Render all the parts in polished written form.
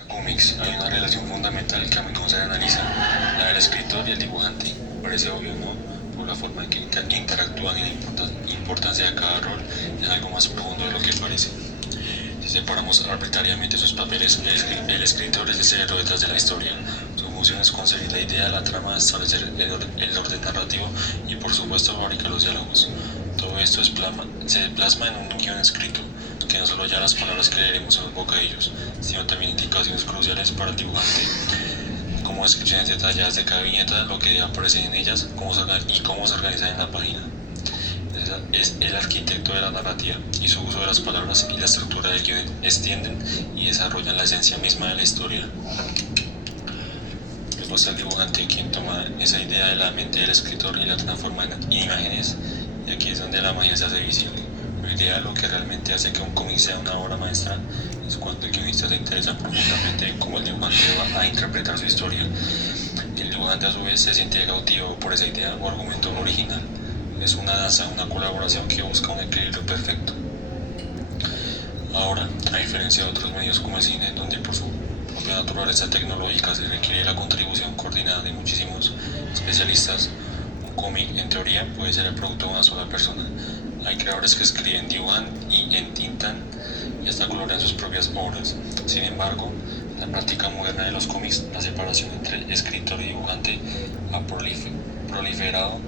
En cómics hay una relación fundamental que a menudo se analiza, la del escritor y el dibujante. Parece obvio, ¿no? Por la forma en que interactúan y la importancia de cada rol es algo más profundo de lo que parece. Si separamos arbitrariamente sus papeles, el escritor es el cerebro detrás de la historia. Su función es concebir la idea, la trama, establecer el orden narrativo y por supuesto fabricar los diálogos. Todo esto se plasma en un guión escrito, que no solo ya las palabras que leeremos en los bocadillos, sino también indicaciones cruciales para el dibujante, como descripciones detalladas de cada viñeta, lo que aparece en ellas y cómo se organizan en la página. Es el arquitecto de la narrativa y su uso de las palabras y la estructura del guion extienden y desarrollan la esencia misma de la historia. Luego está el dibujante, quien toma esa idea de la mente del escritor y la transforma en imágenes, y aquí es donde la magia se hace visible. Lo ideal, lo que realmente hace que un cómic sea una obra maestra, es cuando el guionista se interesa profundamente en cómo el dibujante va a interpretar su historia. El dibujante a su vez se siente cautivo por esa idea o argumento original. Es una danza, una colaboración que busca un equilibrio perfecto. Ahora, a diferencia de otros medios como el cine, donde por su propia naturaleza tecnológica se requiere la contribución coordinada de muchísimos especialistas, un cómic en teoría puede ser el producto de una sola persona. Hay creadores que escriben, dibujan y entintan y hasta colorean sus propias obras. Sin embargo, en la práctica moderna de los cómics, la separación entre escritor y dibujante ha proliferado,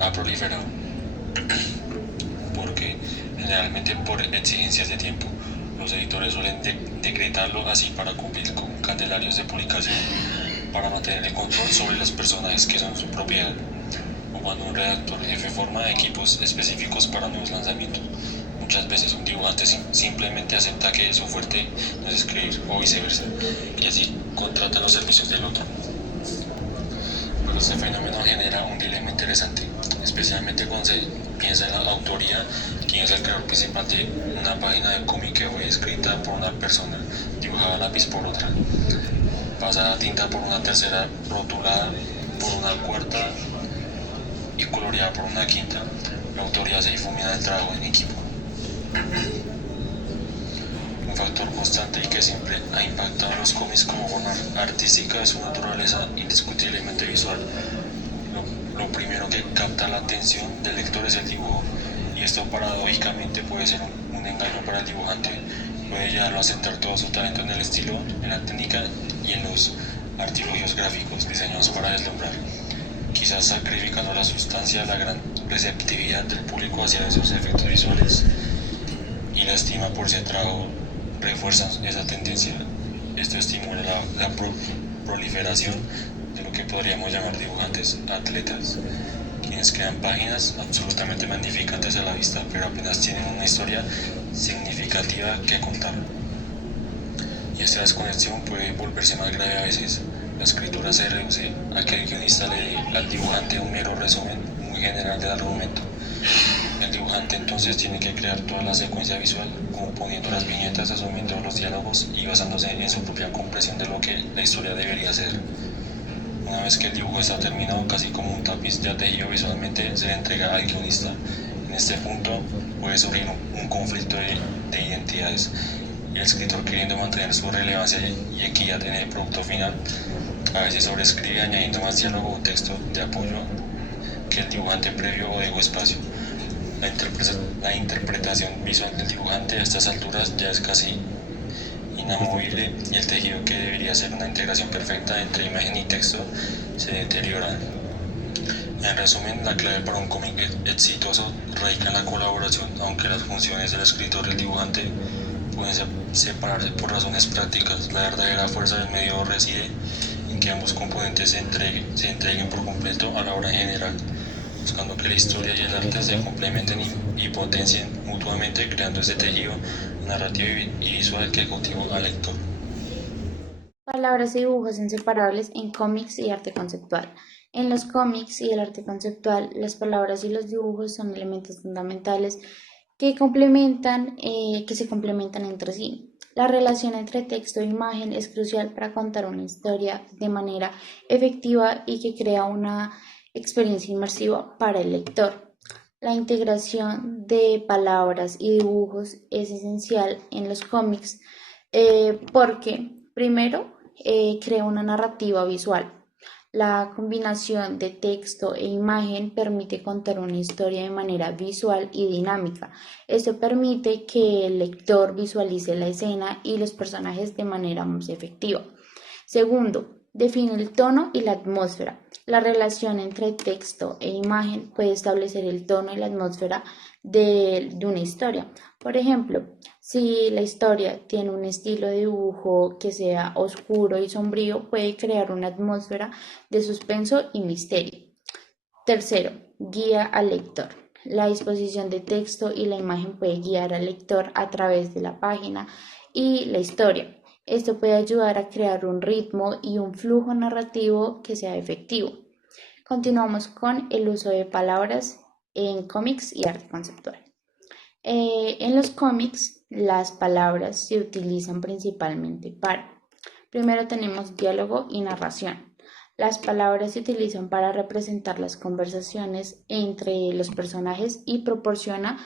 ha proliferado porque generalmente por exigencias de tiempo. Los editores suelen decretarlo así para cumplir con calendarios de publicación, para mantener el control sobre los personajes que son su propiedad, o cuando un redactor jefe forma equipos específicos para nuevos lanzamientos. Muchas veces un dibujante simplemente acepta que su fuerte no es escribir o viceversa, y así contrata los servicios del otro. Pero este fenómeno genera un dilema interesante, especialmente cuando se piensa en la autoría, quién es el creador principal de una página de cómic que fue escrita por una persona, dibujada a lápiz por otra, pasada a tinta por una tercera, rotulada por una cuarta y coloreada por una quinta. La autoría se difumina del trabajo en equipo. Un factor constante y que siempre ha impactado a los cómics como forma artística es su naturaleza indiscutiblemente visual. Lo primero que capta la atención del lector es el dibujo, y esto paradójicamente puede ser un engaño para el dibujante. Puede llevarlo a centrar todo su talento en el estilo, en la técnica y en los artilugios gráficos diseñados para deslumbrar, quizás sacrificando la sustancia, la gran receptividad del público hacia esos efectos visuales y la estima por ese trabajo refuerzan esa tendencia. Esto estimula la proliferación de lo que podríamos llamar dibujantes atletas, quienes crean páginas absolutamente magnificantes a la vista, pero apenas tienen una historia significativa que contar. Y esta desconexión puede volverse más grave a veces. La escritura se reduce a que el guionista le dé al dibujante un mero resumen muy general del argumento. El dibujante entonces tiene que crear toda la secuencia visual, componiendo las viñetas, asumiendo los diálogos y basándose en su propia comprensión de lo que la historia debería ser. Una vez que el dibujo está terminado, casi como un tapiz ya tejido visualmente, se le entrega al guionista. En este punto puede surgir un conflicto de identidades. El escritor, queriendo mantener su relevancia y equidad en el producto final, a veces sobreescribe añadiendo más diálogo o texto de apoyo que el dibujante previo o dejó espacio. La interpretación visual del dibujante a estas alturas ya es casi inamovible, y el tejido, que debería ser una integración perfecta entre imagen y texto, se deteriora. En resumen, la clave para un cómic exitoso radica en la colaboración, aunque las funciones del escritor y el dibujante pueden separarse por razones prácticas. La verdadera fuerza del medio reside en que ambos componentes se entreguen por completo a la obra en general, buscando que la historia y el arte se complementen y potencien mutuamente, creando ese tejido narrativo y visual que cautiva al lector. Palabras y dibujos inseparables en cómics y arte conceptual. En los cómics y el arte conceptual, las palabras y los dibujos son elementos fundamentales que se complementan entre sí. La relación entre texto e imagen es crucial para contar una historia de manera efectiva y que crea una experiencia inmersiva para el lector. La integración de palabras y dibujos es esencial en los cómics porque Primero, crea una narrativa visual. La combinación de texto e imagen permite contar una historia de manera visual y dinámica. Esto permite que el lector visualice la escena y los personajes de manera más efectiva. Segundo, define el tono y la atmósfera. La relación entre texto e imagen puede establecer el tono y la atmósfera de una historia. Por ejemplo, si la historia tiene un estilo de dibujo que sea oscuro y sombrío, puede crear una atmósfera de suspenso y misterio. Tercero, guía al lector. La disposición de texto y la imagen puede guiar al lector a través de la página y la historia. Esto puede ayudar a crear un ritmo y un flujo narrativo que sea efectivo. Continuamos con el uso de palabras en cómics y arte conceptual. En los cómics, las palabras se utilizan principalmente para, primero tenemos diálogo y narración. Las palabras se utilizan para representar las conversaciones entre los personajes y proporciona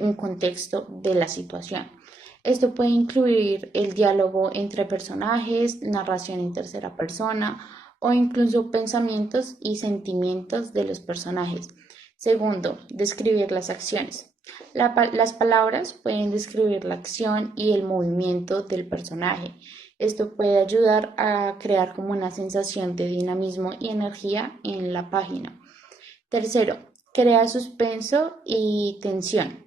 un contexto de la situación. Esto puede incluir el diálogo entre personajes, narración en tercera persona o incluso pensamientos y sentimientos de los personajes. Segundo, describir las acciones. Las palabras pueden describir la acción y el movimiento del personaje. Esto puede ayudar a crear como una sensación de dinamismo y energía en la página. Tercero, crea suspenso y tensión.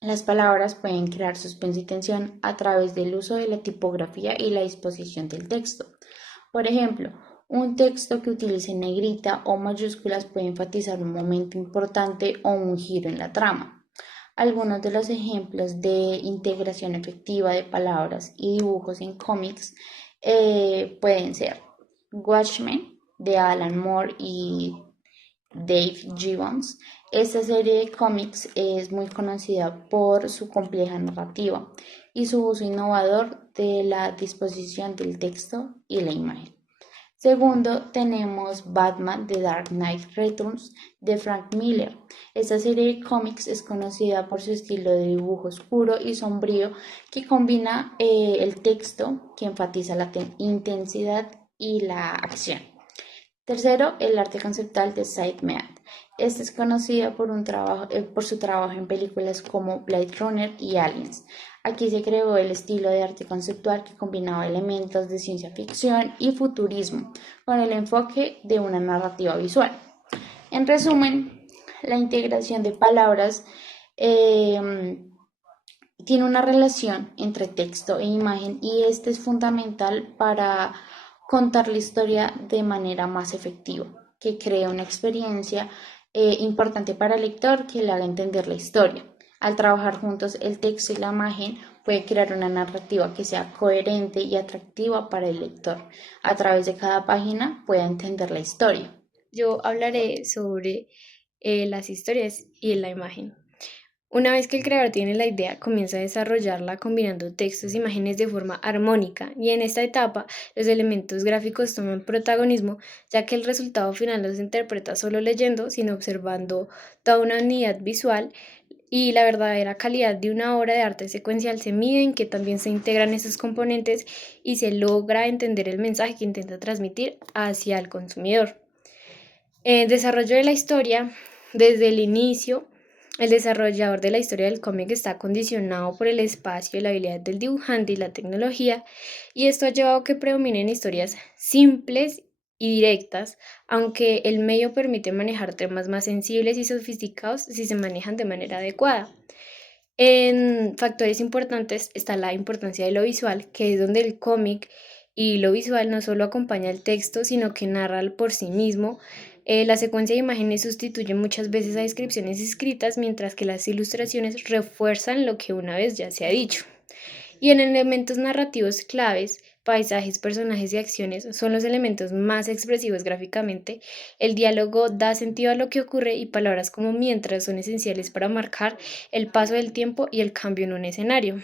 Las palabras pueden crear suspenso y tensión a través del uso de la tipografía y la disposición del texto. Por ejemplo, un texto que utilice negrita o mayúsculas puede enfatizar un momento importante o un giro en la trama. Algunos de los ejemplos de integración efectiva de palabras y dibujos en cómics pueden ser Watchmen de Alan Moore y Dave Gibbons. Esta serie de cómics es muy conocida por su compleja narrativa y su uso innovador de la disposición del texto y la imagen. Segundo, tenemos Batman The Dark Knight Returns de Frank Miller. Esta serie de cómics es conocida por su estilo de dibujo oscuro y sombrío que combina el texto que enfatiza la intensidad y la acción. Tercero, el arte conceptual de Sid Mead. Este es conocido por su trabajo en películas como Blade Runner y Aliens. Aquí se creó el estilo de arte conceptual que combinaba elementos de ciencia ficción y futurismo con el enfoque de una narrativa visual. En resumen, la integración de palabras tiene una relación entre texto e imagen y este es fundamental para contar la historia de manera más efectiva, que cree una experiencia importante para el lector que le haga entender la historia. Al trabajar juntos, el texto y la imagen puede crear una narrativa que sea coherente y atractiva para el lector. A través de cada página pueda entender la historia. Yo hablaré sobre las historias y la imagen. Una vez que el creador tiene la idea, comienza a desarrollarla combinando textos e imágenes de forma armónica, y en esta etapa los elementos gráficos toman protagonismo, ya que el resultado final no se interpreta solo leyendo, sino observando toda una unidad visual, y la verdadera calidad de una obra de arte secuencial se mide en que también se integran esos componentes y se logra entender el mensaje que intenta transmitir hacia el consumidor. El desarrollo de la historia, desde el inicio, el desarrollador de la historia del cómic está condicionado por el espacio, la habilidad del dibujante y la tecnología, y esto ha llevado a que predominen historias simples y directas, aunque el medio permite manejar temas más sensibles y sofisticados si se manejan de manera adecuada. En factores importantes está la importancia de lo visual, que es donde el cómic y lo visual no solo acompaña el texto, sino que narra por sí mismo. La secuencia de imágenes sustituye muchas veces a descripciones escritas, mientras que las ilustraciones refuerzan lo que una vez ya se ha dicho. Y en elementos narrativos claves, paisajes, personajes y acciones son los elementos más expresivos gráficamente. El diálogo da sentido a lo que ocurre y palabras como mientras son esenciales para marcar el paso del tiempo y el cambio en un escenario.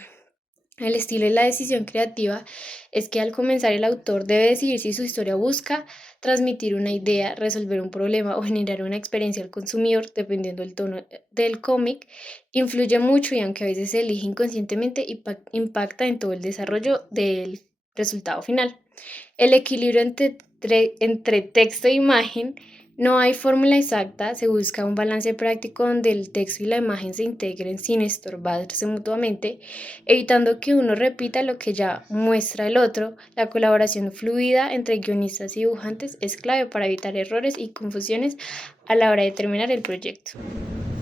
El estilo y la decisión creativa es que al comenzar el autor debe decidir si su historia busca transmitir una idea, resolver un problema o generar una experiencia al consumidor, dependiendo del tono del cómic. Influye mucho y aunque a veces se elige inconscientemente, impacta en todo el desarrollo del resultado final. El equilibrio entre texto e imagen. No hay fórmula exacta, se busca un balance práctico donde el texto y la imagen se integren sin estorbarse mutuamente, evitando que uno repita lo que ya muestra el otro. La colaboración fluida entre guionistas y dibujantes es clave para evitar errores y confusiones a la hora de terminar el proyecto.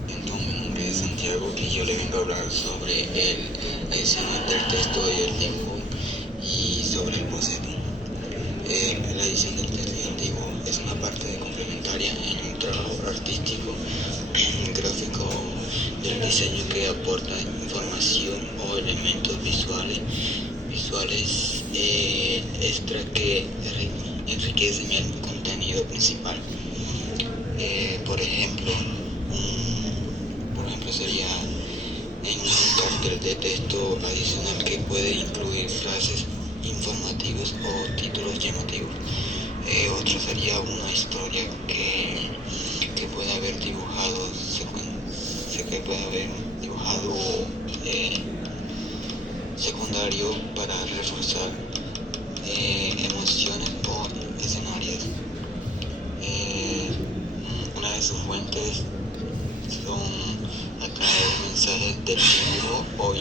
Entonces, mi nombre es Santiago y yo le vengo a hablar sobre la edición del texto y el dibujo y sobre el boceto. La edición del texto y el dibujo es una parte complementaria en un trabajo artístico, gráfico del diseño que aporta información o elementos visuales extra que enriquecen el contenido principal. Por ejemplo, sería en un cartel de texto adicional que puede incluir frases informativos o títulos llamativos. Otro sería una historia que puede haber dibujado secundario para reforzar emociones o escenarios. Una de sus fuentes son mensajes del dibujo o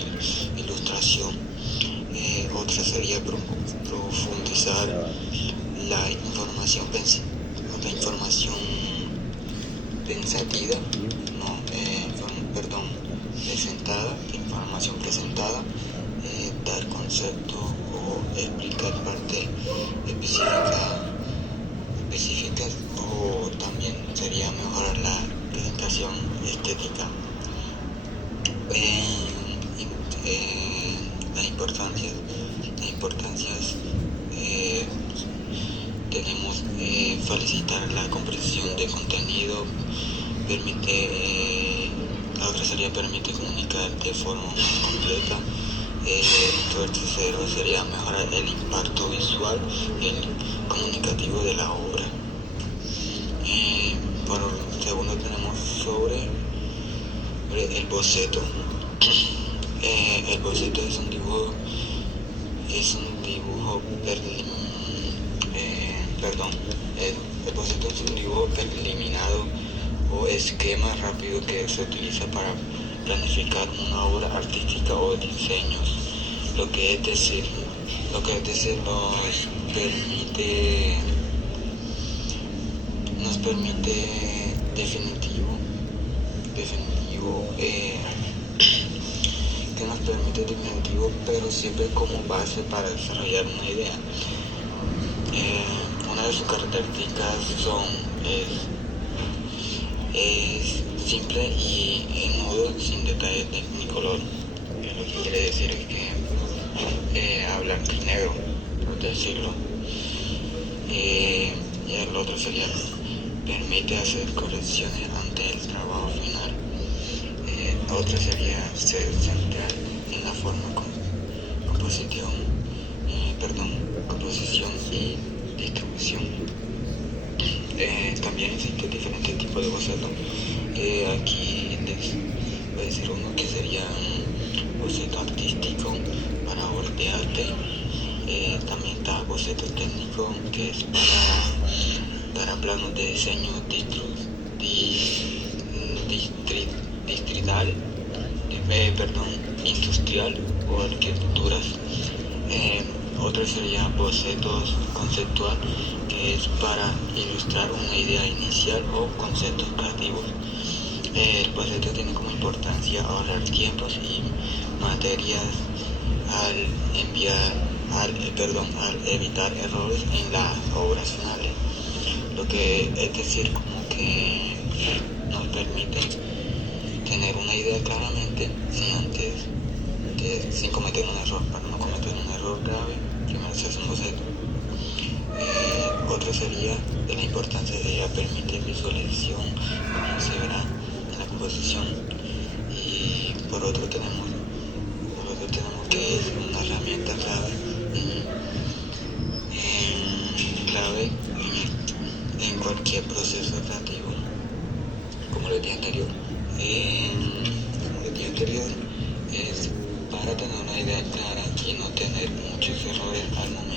ilustración. Otra sería profundizar la información presentada, dar conceptos o explicar partes específicas, o también sería mejorar la presentación estética. Las importancias tenemos facilitar la comprensión de contenido, permite comunicar de forma más completa. Tercero sería mejorar el impacto visual y comunicativo de la obra. Por segundo tenemos sobre el boceto. El boceto es un dibujo preliminado o esquema rápido que se utiliza para planificar una obra artística o diseños. Lo que es decir, nos permite definitivo, pero siempre como base para desarrollar una idea. Una de sus características es simple y en modo sin detalles ni color. Lo que quiere decir es que habla en blanco y negro, por decirlo. Y el otro sería permite hacer correcciones ante el trabajo final. Otra sería ser central en la forma composición y distribución. También existen diferentes tipos de bocetos. Aquí voy a decir uno que sería un boceto artístico para obras de arte. También está boceto técnico, que es para planos de diseño industrial o arquitecturas. Otro sería bocetos conceptual, que es para ilustrar una idea inicial o conceptos creativos. El boceto tiene como importancia ahorrar tiempos y materias al evitar errores en las obras finales. Lo que es decir, como que nos permite tener una idea claramente sin cometer un error. Para no cometer un error grave, primero se hace un boceto. Otro sería de la importancia de ella permitir visualización, como se verá en la composición. Y por otro tenemos que es una herramienta clave en cualquier proceso creativo. Como les dije anterior, es para tener una idea clara y no tener muchos errores al momento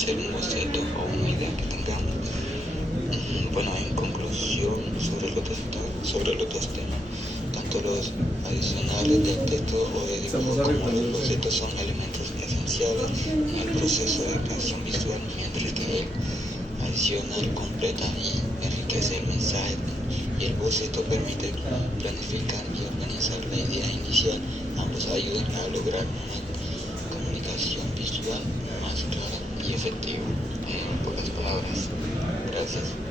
hacer un boceto o una idea que tengamos. Bueno, en conclusión, sobre los dos temas, tanto los adicionales del texto o de dibujo como los bocetos son elementos esenciales en el proceso de creación visual, mientras que el adicional completa y enriquece el mensaje y el boceto permite planificar y organizar la idea inicial. Ambos ayudan a lograr una comunicación visual más clara y efectiva. En pocas palabras. Gracias.